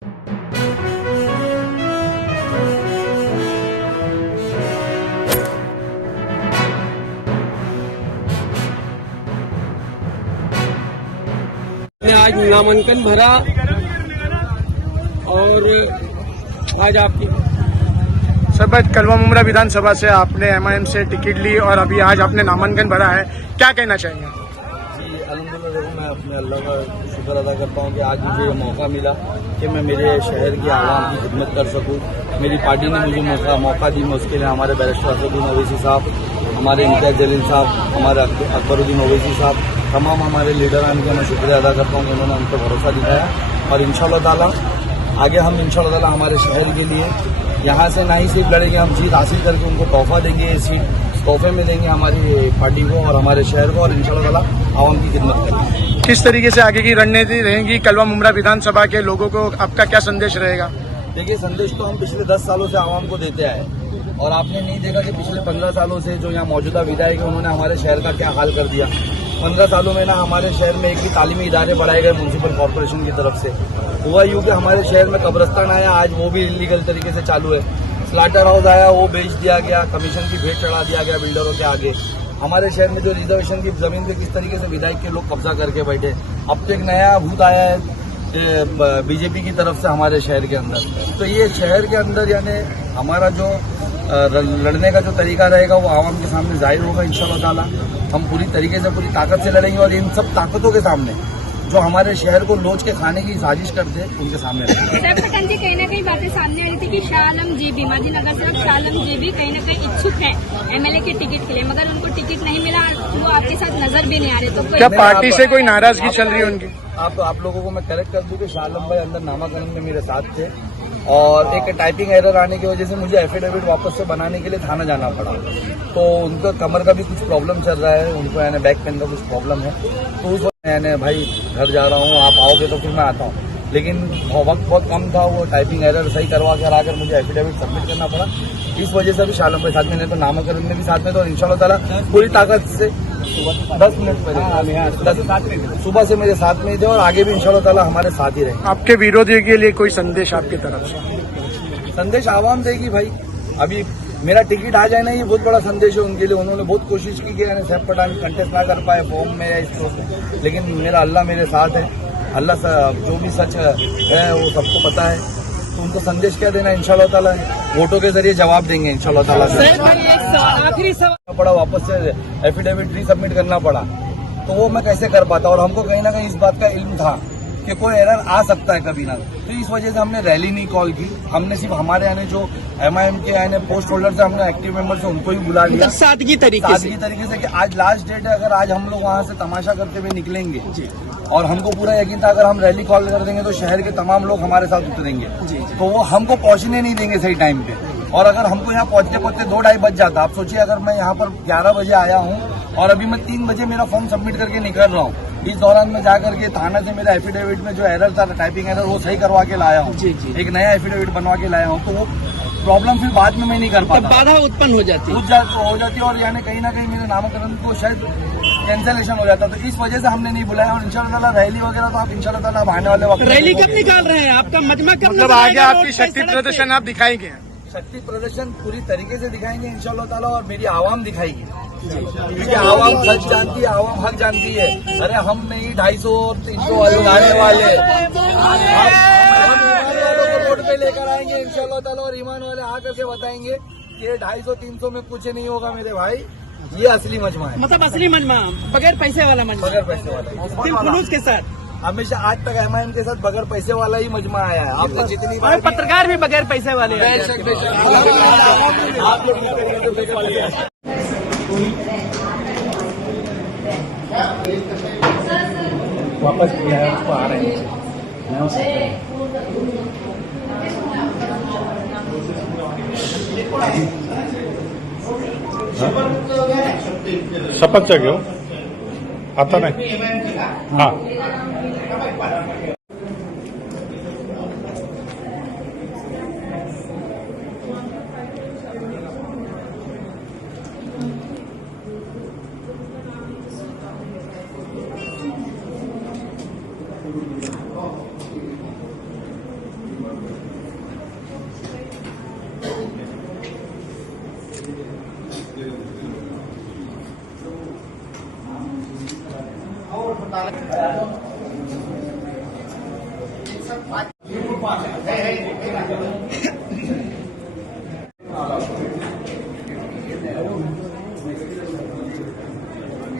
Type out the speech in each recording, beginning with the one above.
आज नामांकन भरा और आज आपकी सरबत कलवा मुमरा विधानसभा से आपने एमआईएम से टिकट ली और अभी आज आपने नामांकन भरा है, क्या कहना चाहेंगे? जी अल्हम्दुलिल्लाह, मैं अपने अल्लाह का शुक्र अदा करता हूँ कि आज मुझे ये मौका मिला कि मैं मेरे शहर की आवाम की खिदमत कर सकूँ। मेरी पार्टी ने मुझे मौका दी, मैं उसके लिए हमारे बैरिस्टर असदुद्दीन ओवैसी साहब, हमारे इम्तियाज जलील साहब, हमारे अकबरुद्दीन ओवैसी साहब, तमाम हमारे लीडरान का मैं शुक्रिया अदा करता हूँ कि उन्होंने हम पर भरोसा दिखाया। और इंशाअल्लाह ताला आगे हम इंशाअल्लाह ताला हमारे शहर के लिए यहाँ से ना ही सिर्फ लड़ेंगे, हम जीत हासिल करके उनको तोहफा देंगे, ये सीट तोहफे में देंगे हमारी पार्टी को और हमारे शहर को, और इंशाअल्लाह ताला आवाम की खिदमत करेंगे। किस तरीके से आगे की रणनीति रहेगी कलवा मुमरा विधानसभा के लोगों को, आपका क्या संदेश रहेगा? देखिए, संदेश तो हम पिछले 10 सालों से आवाम को देते आए और आपने नहीं देखा कि पिछले 15 सालों से जो यहाँ मौजूदा विधायक है उन्होंने हमारे शहर का क्या हाल कर दिया। 15 सालों में ना हमारे शहर में एक भी तालीमी इदारे बढ़ाए गए म्यूनसिपल कॉर्पोरेशन की तरफ से। हुआ यूँ कि हमारे शहर में कब्रस्तान आया, आज वो भी इलीगल तरीके से चालू है। स्लाटर हाउस आया, वो बेच दिया गया, कमीशन की भेंट चढ़ा दिया गया बिल्डरों के आगे। हमारे शहर में जो रिजर्वेशन की जमीन पे किस तरीके से विधायक के लोग कब्जा करके बैठे। अब तो एक नया भूत आया है बीजेपी की तरफ से हमारे शहर के अंदर। तो ये शहर के अंदर यानी हमारा जो लड़ने का जो तरीका रहेगा वो आवाम के सामने जाहिर होगा इंशाअल्लाह ताला। हम पूरी तरीके से पूरी ताकत से लड़ेंगे और इन सब ताकतों के सामने जो हमारे शहर को लोच के खाने की साजिश करते हैं उनके सामने सर, पठान जी कहीं ना कहीं बातें सामने आ रही थी कि शाह आलम जेबी माजी नगर से शाह आलम जेबी कहीं ना कहीं इच्छुक है एमएलए के टिकट के लिए, मगर उनको टिकट नहीं मिला, वो आपके साथ नजर भी नहीं आ रहे। तो क्या पार्टी से कोई नाराजगी चल रही है उनकी? आप लोगों को मैं करेक्ट कर दूं कि शाह आलम भाई अंदर नामाकरण में मेरे साथ थे और एक टाइपिंग एरर आने की वजह से मुझे एफिडेविट वापस से बनाने के लिए थाना जाना पड़ा। तो उनका कमर का भी कुछ प्रॉब्लम चल रहा है, उनको यानी बैक पेन का कुछ प्रॉब्लम है। तो उस वक्त मैंने भाई घर जा रहा हूँ, आप आओगे तो फिर मैं आता हूँ, लेकिन वक्त बहुत कम था। वो टाइपिंग एरर सही करवा कर आकर मुझे एफिडेविट सबमिट करना पड़ा। इस वजह से भी शाह आलम भाई साथ में नहीं, तो नामाकरण में भी साथ में, तो इंशाअल्लाह ताला पूरी ताकत से 10 मिनट पहले सुबह से मेरे साथ में थे और आगे भी इंशाअल्लाह ताला हमारे साथ ही रहे। आपके विरोधियों के लिए कोई संदेश आपकी तरफ से? संदेश आवाम देगी भाई। अभी मेरा टिकट आ जाए ना, ये बहुत बड़ा संदेश है उनके लिए। उन्होंने बहुत कोशिश की कि सैफ पठान कंटेस्ट ना कर पाए फॉर्म में या इस, लेकिन मेरा अल्लाह मेरे साथ है। अल्लाह जो भी सच है वो सबको पता है। तो उनको संदेश क्या देना, इंशाअल्लाह ताला वोटों के जरिए जवाब देंगे इंशाअल्लाह ताला। आखिरी सवाल पड़ा, वापस से एफिडेविट रीसबमिट करना पड़ा, तो वो मैं कैसे कर पाता। और हमको कहीं ना कहीं इस बात का इल्म था कि कोई एरर आ सकता है कभी ना, तो इस वजह से हमने रैली नहीं कॉल की। हमने सिर्फ हमारे यानी जो एमआईएम के यानी पोस्ट होल्डर से हमने एक्टिव मेंबर से उनको ही बुला लिया सादगी तरीके से कि आज लास्ट डेट है। अगर आज हम लोग वहाँ से तमाशा करते हुए निकलेंगे और हमको पूरा यकीन था अगर हम रैली कॉल कर देंगे तो शहर के तमाम लोग हमारे साथ उतरेंगे, तो वो हमको पहुंचने नहीं देंगे सही टाइम पे। और अगर हमको यहाँ पहुंचते पहुंचते 2-2:30 बज जाता। आप सोचिए, अगर मैं यहाँ पर 11 बजे आया हूँ और अभी मैं 3 बजे मेरा फॉर्म सबमिट करके निकल रहा हूँ, इस दौरान में जाकर के थाना से मेरा एफिडेविट में जो एरर था, टाइपिंग एरर, वो सही करवा के लाया हूँ। एक नया एफिडेविट बनवा के लाया हूँ, तो वो प्रॉब्लम फिर बाद में मैं नहीं कर पाता, बाधा उत्पन्न हो जाती है और यानी कहीं ना कहीं मेरे नामाकरण को शायद कैंसलेशन हो जाता। तो इस वजह से हमने नहीं बुलाया। और इंशाअल्लाह ताला रैली वगैरह तो आप इंशाअल्लाह ताला आने वाले वक्त रैली कब निकाल रहे हैं? आपका मजमा कब मतलब आगे आपकी शक्ति प्रदर्शन आप दिखाएंगे? शक्ति प्रदर्शन पूरी तरीके से दिखाएंगे इंशाअल्लाह ताला, और मेरी आवाम दिखाएगी, क्योंकि आवाम सच जानती है, आवाम हक जानती है। अरे हम नहीं 250 और 300 वाले आने वाले, हम वोट पे लेकर आएंगे इंशाअल्लाह ताला, और ईमान वाले आकर के बताएंगे कि 250-300 में कुछ नहीं होगा मेरे भाई, ये असली मजमा है। मतलब असली मजमा, बगैर पैसे वाला मजमा, बगैर पैसे वाला, जुलूस के साथ। हमेशा आज तक एमआईएम के साथ बगैर पैसे वाला ही मजमा आया है। आप जितनी और पत्रकार भी बगैर पैसे वाले हैं। वापस किया है, उसको आ रहे हैं। शपथचा घेऊ आता नाही हा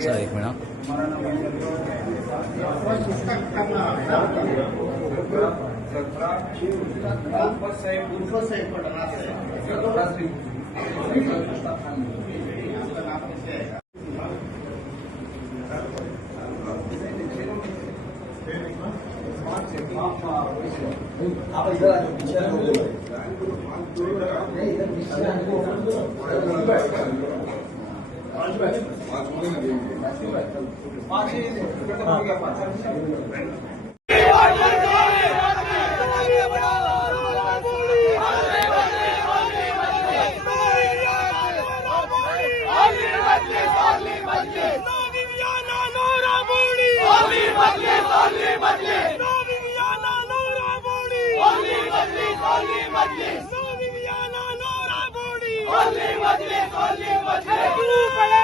सर एक मिनट Blue